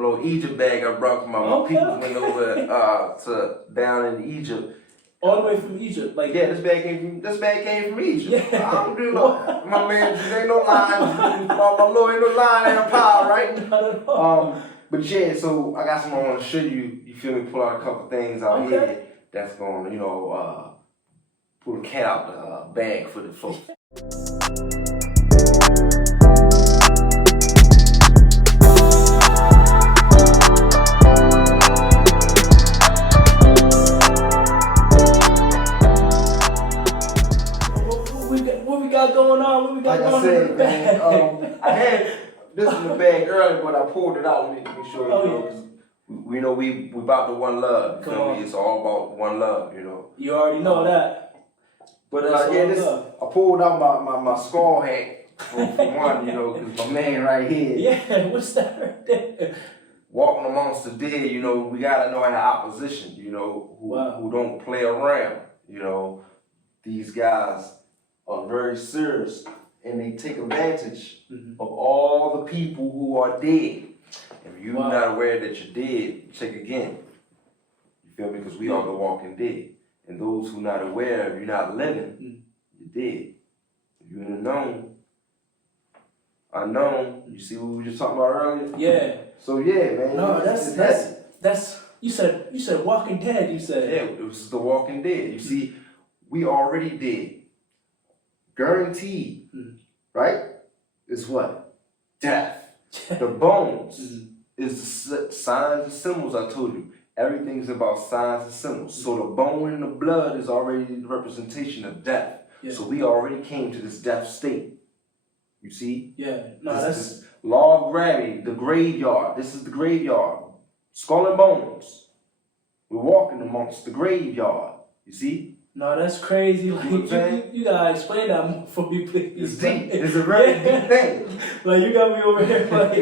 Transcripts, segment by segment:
little Egypt bag I brought from my people went over to down in Egypt. All the way from Egypt, like this bag came from Egypt. Yeah. I don't do no, my man. There ain't no line. My Lord, ain't no line in a pile, right? Not at all. But yeah, so I got something I want to show you. You feel me? Pull out a couple things out here that's going, pull the cat out the bag for the folks. What we got going on? What we got going on in the bag? I had this in the bag earlier, but I pulled it out. Let me show you. Because we know we about the one love. It's all about one love, You already know that. But I pulled out my skull hat from one, because my man right here. Yeah, what's that right there? Walking amongst the dead, we gotta know how opposition, who don't play around. These guys are very serious and they take advantage of all the people who are dead. If you're not aware that you're dead, check again. You feel me? Because we are the walking dead. And those who are not aware, if you're not living, you're dead. If you're in the unknown, you see what we were just talking about earlier? Yeah. So yeah, man. No, that's you said Walking Dead, you said. Yeah, it was the Walking Dead. You see, we already dead. Guaranteed, right? Is what? Death. The bones is the signs and symbols I told you. Everything's about signs and symbols. So the bone and the blood is already the representation of death. Yeah. So we already came to this death state. You see? Yeah. No, that's law of gravity, the graveyard. This is the graveyard. Skull and bones. We're walking amongst the graveyard. You see? No, that's crazy. Like you gotta explain that more for me, please. It's deep. It's a very deep thing. Like you got me over here, like.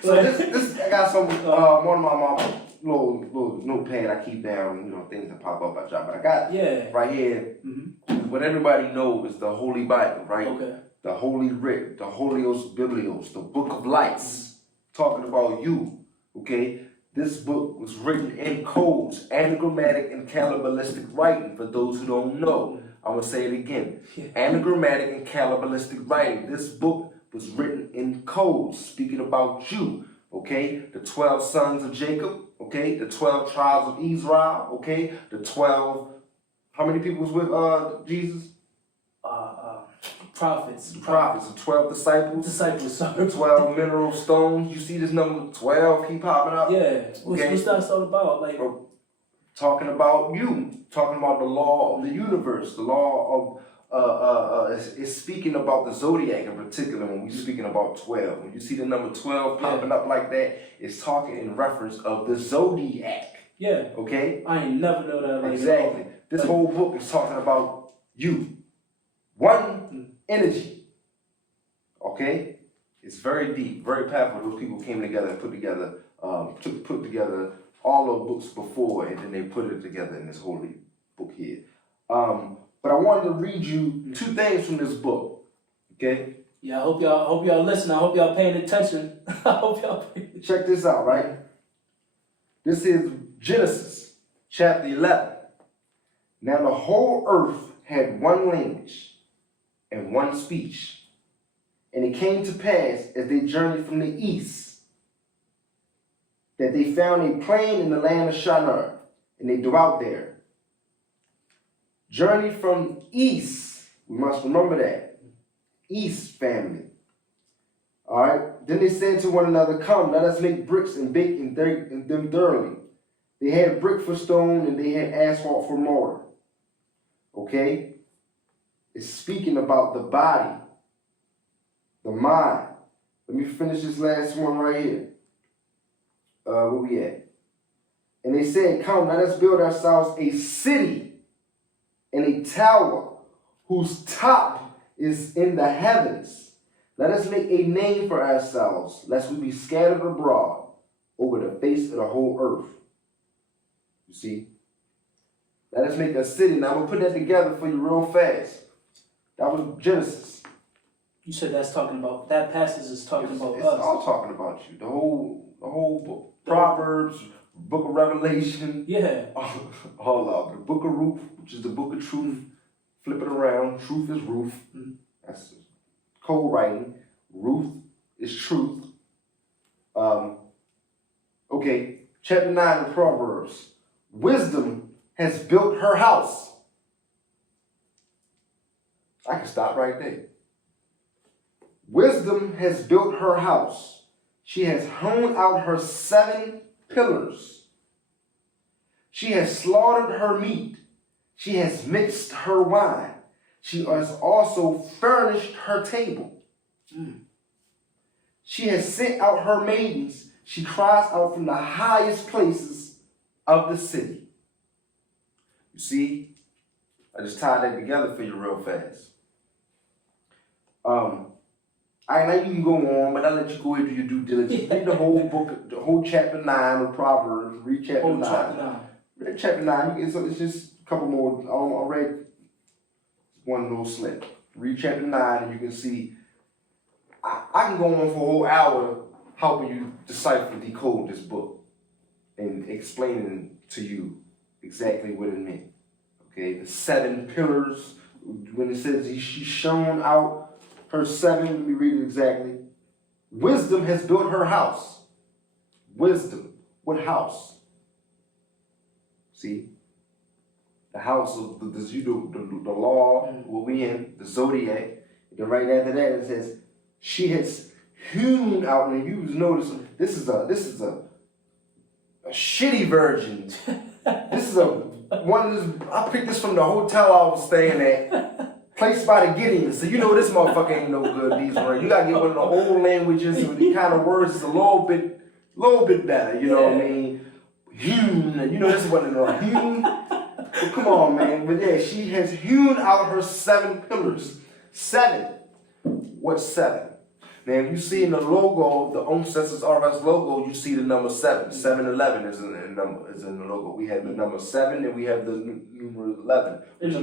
So this I got some one of my mom's little notepad I keep down. Things that pop up I drop. But I got right here. What everybody knows is the Holy Bible, right? Okay. The Holy Writ, the Holios Biblios, the Book of Lights, talking about you. Okay. This book was written in codes, anagrammatic and Kabbalistic writing. For those who don't know, I'm going to say it again. Anagrammatic and Kabbalistic writing. This book was written in codes, speaking about you, okay? The 12 sons of Jacob, okay? The 12 tribes of Israel, okay? The 12, how many people was with Jesus? Prophets. The 12 disciples. The 12 mineral stones. You see this number 12 keep popping up? Yeah. What's that all about? Like talking about you. Talking about the law of the universe. The law of it's speaking about the zodiac in particular when we're speaking about 12. When you see the number 12 popping up like that, it's talking in reference of the zodiac. Yeah. Okay? I ain't never know that. Like, exactly. This whole book is talking about you. One energy. Okay? It's very deep, very powerful. Those people came together and put together all those books before, and then they put it together in this holy book here. But I wanted to read you two things from this book. Okay? Yeah, I hope y'all listen. I hope y'all paying attention. I hope y'all paying attention. Check this out, right? This is Genesis chapter 11. Now the whole earth had one language and one speech. And it came to pass, as they journeyed from the east, that they found a plain in the land of Shinar, and they dwelt there. Journeyed from east, we must remember that. East family. Alright? Then they said to one another, come, let us make bricks and bake them thoroughly. They had brick for stone, and they had asphalt for mortar. Okay? It's speaking about the body, the mind. Let me finish this last one right here. Where we at? And they said, come, let us build ourselves a city and a tower whose top is in the heavens. Let us make a name for ourselves, lest we be scattered abroad over the face of the whole earth. You see? Let us make a city. Now I'm going to put that together for you real fast. That was Genesis. You said that's talking about, that passage is talking about us. It's all talking about you. The whole whole book. Proverbs, Book of Revelation. Yeah. All of the Book of Ruth, which is the Book of Truth. Flip it around. Truth is Ruth. That's code writing. Ruth is truth. Okay, chapter 9 of Proverbs. Wisdom has built her house. I can stop right there. Wisdom has built her house. She has hewn out her 7 pillars. She has slaughtered her meat. She has mixed her wine. She has also furnished her table. She has sent out her maidens. She cries out from the highest places of the city. You see, I just tied that together for you real fast. I know you can go on, but I'll let you go into your due diligence. Read the whole book, the whole chapter 9 of Proverbs. Read chapter 9. Chapter 9. Read chapter 9. It's just a couple more. I read one little slip. Read chapter 9 and you can see. I can go on for a whole hour helping you decipher, decode this book and explaining to you exactly what it meant. Okay, the 7 pillars. When it says she's shown out her 7, let me read it exactly. Wisdom has built her house. Wisdom. What house? See? The house of the law, what we in, the zodiac. Then right after that it says, she has hewn out, and you notice this is a shitty version. This is one of this, I picked this from the hotel I was staying at, placed by the Gideons. So you know this motherfucker ain't no good. These words. You gotta get one of the old languages with the kind of words is a little bit better. You know what I mean? Hewn, and you know this is one of the hewn. Well, come on, man. But yeah, she has hewn out her 7 pillars. 7. What's 7? Now, if you see in the logo, the Ancestral RS logo, you see the number 7. 711 is in the logo. We have the number 7 and we have the number 11. In the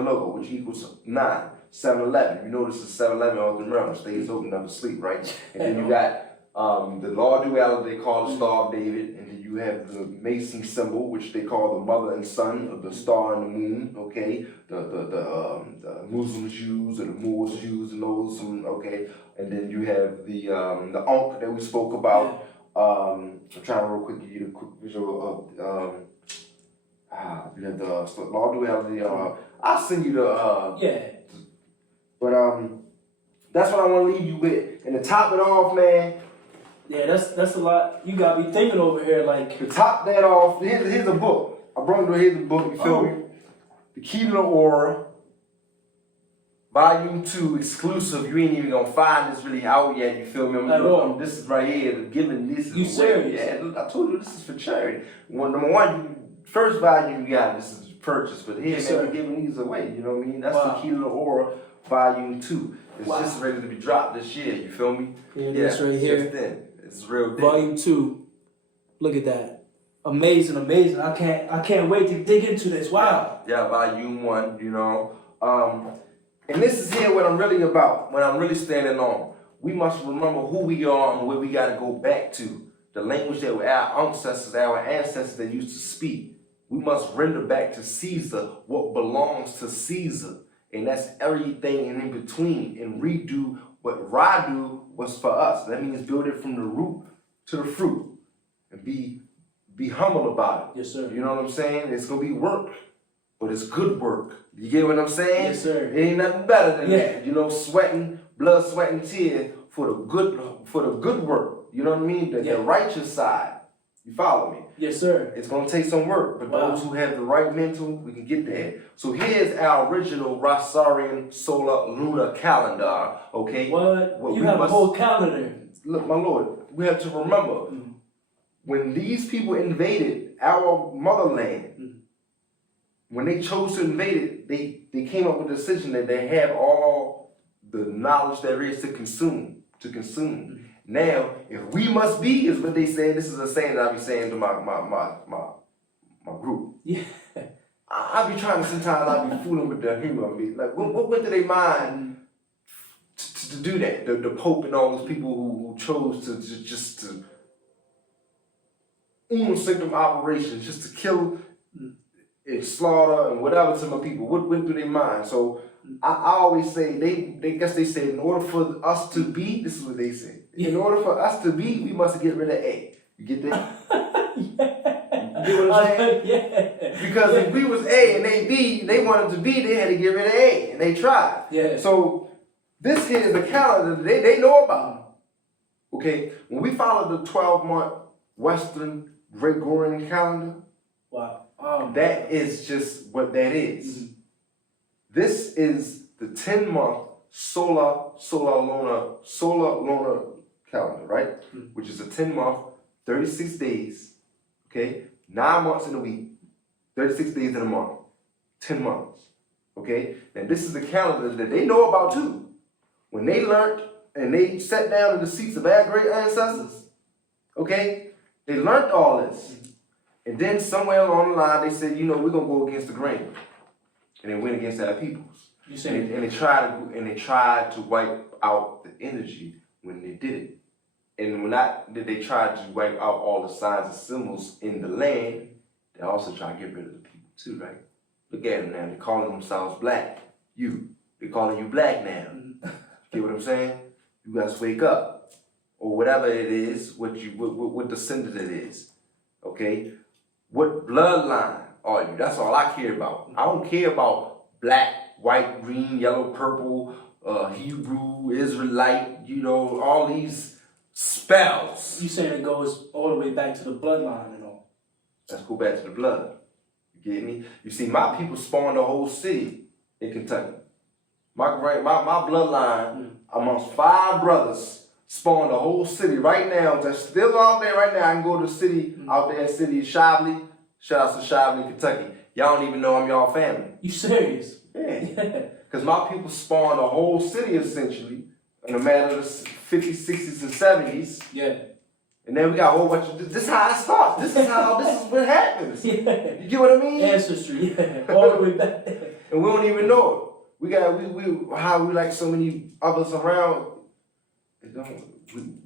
logo. Which equals 9. 711. You notice the 711 all the realm stays open, never sleep, right? And then you got the law of duality they call the Star of David, and then you have the Mason symbol, which they call the mother and son of the star and the moon. Okay, the Muslims use and the Moors use and those. Okay, and then you have the Ankh that we spoke about. I'm trying to real quick give you the quick visual of you have the law of duality. I'll send you the But that's what I want to leave you with. And to top it off, man. Yeah, that's a lot. You gotta be thinking over here, like. To top that off, here's a book. I brought you here's the book. You feel me? The Kii To The Aura, Volume 2, exclusive. You ain't even gonna find this really out yet. You feel me? This is right here. Giving this. You serious? Yeah, I told you this is for charity. Number one, first volume you got this is purchased, but here, man, we're giving these away. You know what I mean? That's the Kii To The Aura, Volume 2. It's just ready to be dropped this year. You feel me? Yeah, that's right here. Just then. It's real big. Volume 2. Look at that. Amazing. I can't wait to dig into this. Wow. Yeah, Volume 1, you know. And this is here what I'm really about, what I'm really standing on. We must remember who we are and where we gotta go back to. The language that our ancestors that used to speak. We must render back to Caesar what belongs to Caesar. And that's everything in between, and redo what Radu was for us. That means build it from the root to the fruit, and be humble about it. Yes, sir. You know what I'm saying? It's gonna be work, but it's good work. You get what I'm saying? Yes, sir. It ain't nothing better than that. You know, blood, sweat, and tears for the good work. You know what I mean? The righteous side. You follow me? Yes, sir. It's going to take some work, but those who have the right mental, we can get there. So here's our original Rosarian solar lunar calendar, okay? What you have a whole calendar. Look, my lord, we have to remember, when these people invaded our motherland, when they chose to invade it, they came up with the decision that they have all the knowledge there is to consume. Now, if we must be, is what they say. This is a saying that I be saying to my group. Yeah. I be trying to sometimes I be fooling with their humor. I be like, what went to their mind to do that? The Pope and all those people who chose to just unum sanctum operations, just to kill and slaughter and whatever to my people. What went through their mind? So I always say, they say, in order for us to be, this is what they say. In order for us to be, we must get rid of A. You get that? You get what I'm saying? Yeah. Because if we was A and they B, they wanted to be, they had to get rid of A, and they tried. Yeah. So this here is the calendar they know about. Okay? When we follow the 12-month Western Gregorian calendar, Wow. that is just what that is. Mm-hmm. This is the 10-month solar lunar calendar, right? Mm-hmm. Which is a 10-month, 36 days, okay? 9 months in a week, 36 days in a month, 10 months, okay? And this is the calendar that they know about too. When they learned and they sat down in the seats of our great ancestors, okay? They learned all this. And then somewhere along the line, they said, you know, we're going to go against the grain. And they went against our peoples. You saying? And they tried to wipe out the energy when they did it. And when they tried to wipe out all the signs and symbols in the land, they also tried to get rid of the people too, right? Look at them now. They're calling themselves black. They're calling you black now. Get what I'm saying? You guys wake up. Or whatever it is, what descendant it is. Okay? What bloodline are you? That's all I care about. I don't care about black, white, green, yellow, purple, Hebrew, Israelite, you know, all these spells. You saying it goes all the way back to the bloodline and all? Let's go back to the blood. You get me? You see, my people spawned a whole city in Kentucky. My bloodline, amongst 5 brothers, spawned a whole city right now. That's still out there right now. I can go to the city out there, city of Shively. Shout out to Shively, Kentucky. Y'all don't even know I'm y'all family. You serious? Yeah. Because my people spawned a whole city essentially in a matter of the 50s, 60s, and 70s. Yeah. And then we got a whole bunch of, this is how it starts. This is what happens. Yeah. You get what I mean? Ancestry, yeah. All the way back there. And we don't even know it. How we like so many others around,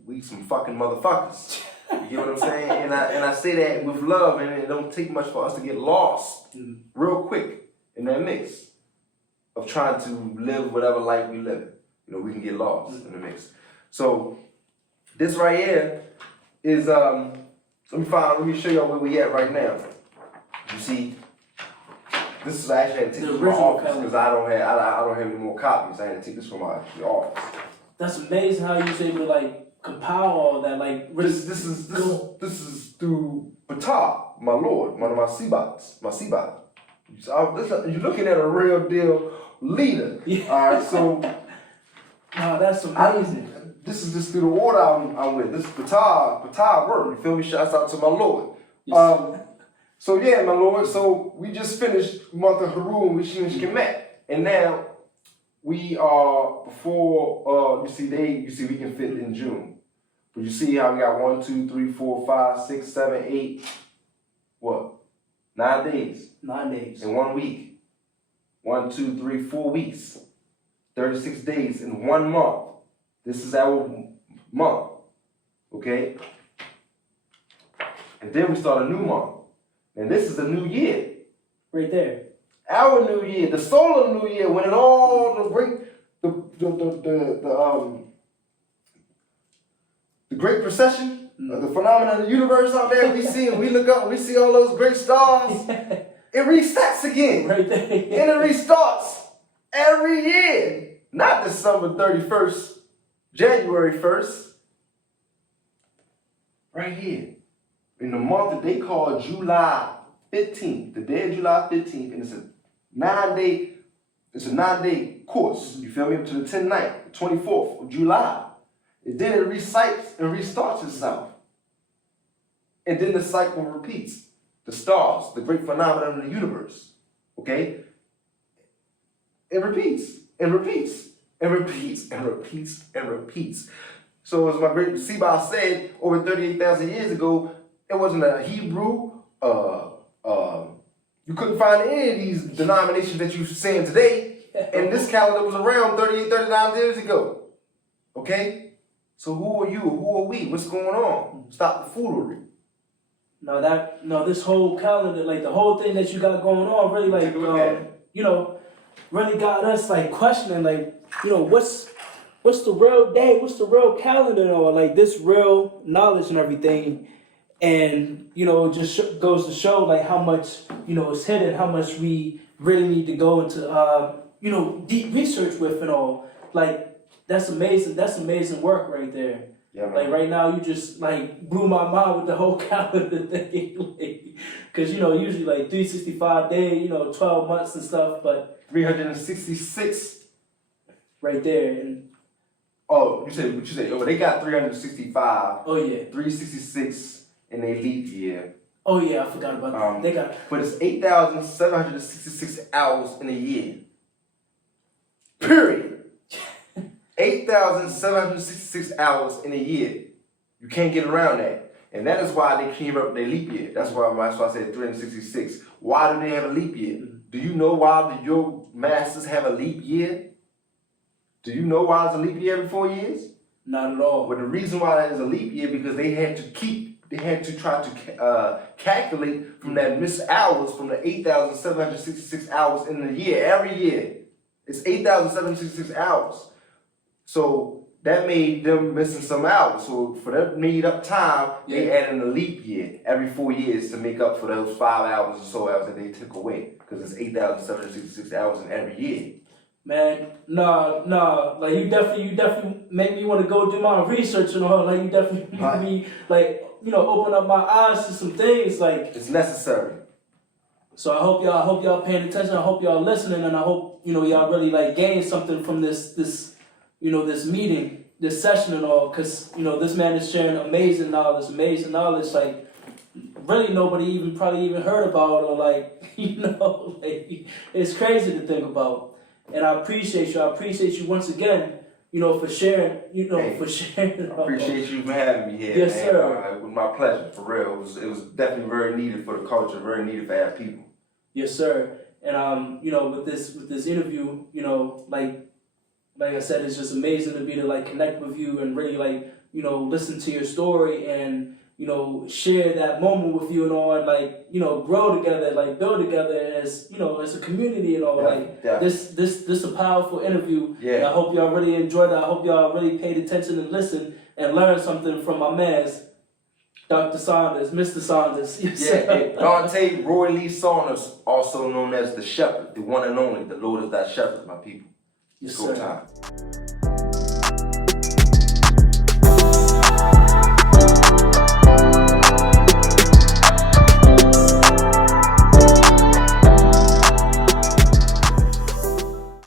we some fucking motherfuckers. You get what I'm saying? And I say that with love, and it don't take much for us to get lost real quick in that mix of trying to live whatever life we live. You know, we can get lost in the mix. So this right here is let me show y'all where we at right now. You see, this is actually I had to take this from my office because I don't have any more copies. I had to take this from the office. That's amazing how you was able to like compile all that. Like this is through Ptah, my lord, one of my Sebats, You're looking at a real deal leader. Yeah. All right, so wow, that's amazing. This is just through the order I'm with. This is Ptah word. You feel me? Shouts out to my lord. Yes. So yeah, my lord. So we just finished month of Haru and we finished Kemet, and now we are before. You see, we can fit in June. But you see how we got 1, 2, 3, 4, 5, 6, 7, 8. What? 9 days. 9 days. In 1 week. 1, 2, 3, 4 weeks. 36 days in 1 month. This is our month. Okay? And then we start a new month. And this is a new year. Right there. Our new year, the solar new year, when it all the great procession, the phenomenon of the universe out there, we see and we look up and we see all those great stars. It resets again. Right there. And it restarts every year. Not December 31st, January 1st. Right here. In the month that they call July 15th, the day of July 15th, and it's a 9-day course. You feel me? Up to the 10th night, the 24th of July. And then it recites and restarts itself. And then the cycle repeats. The stars, the great phenomenon of the universe. Okay? It repeats and repeats and repeats and repeats and repeats. So as my great Seba said over 38,000 years ago, it wasn't a Hebrew, you couldn't find any of these denominations that you're saying today. And this calendar was around 38, 39 years ago. Okay? So who are you? Who are we? What's going on? Stop the foolery. this whole calendar, like the whole thing that you got going on, really like, you know, really got us like questioning, like, you know, what's the real day, what's the real calendar, and all, like this real knowledge and everything, and you know, it just goes to show like how much, you know, is hidden, how much we really need to go into, you know, deep research with and all. Like that's amazing work right there. Yeah, man. Like right now, you just like blew my mind with the whole calendar thing, like, cause you know usually like 365 days, you know, 12 months and stuff, but 366. Right there, and oh, you said? Oh, they got 365. Oh yeah, 366 in a leap year. Oh yeah, I forgot about that. They got, but it's 8,766 hours in a year. Period. 8,766 hours in a year. You can't get around that. And that is why they came up with their leap year. That's why I said 366. Why do they have a leap year? Do you know why your masters have a leap year? Do you know why it's a leap year every 4 years? Not at all. But the reason why it is a leap year because they had to try to calculate from that missed hours from the 8,766 hours in the year. Every year, it's 8,766 hours. So that made them missing some hours. So for that made up time, they added in a leap year every 4 years to make up for those 5 hours or so hours that they took away. Because it's 8,766 hours in every year. Man, nah. Like you definitely make me want to go do my research and all. Like you definitely make me like, you know, open up my eyes to some things. Like it's necessary. So I hope y'all paying attention. I hope y'all listening, and I hope, you know, y'all really like gain something from this you know, this meeting, this session and all. Cause you know this man is sharing amazing knowledge. Like really nobody probably even heard about, or like, you know, like it's crazy to think about. And I appreciate you once again, you know, for sharing, for sharing. I appreciate you for having me here. Yes, man. sir. It was my pleasure, for real. It was definitely very needed for the culture, very needed for our people. Yes, sir. And you know, with this interview, you know, like I said, it's just amazing to be to like connect with you and really like, you know, listen to your story and, you know, share that moment with you and all, and like, you know, grow together, like build together as, you know, as a community and all. This a powerful interview. Yeah. And I hope y'all really enjoyed it. I hope y'all really paid attention and listened and learned something from my man's Dr. Saunders, Mr. Saunders. Dante Roy Lee Saunders, also known as the Shepperd, the one and only, the Lord is that Shepherd, my people. Yes, Go sir. time.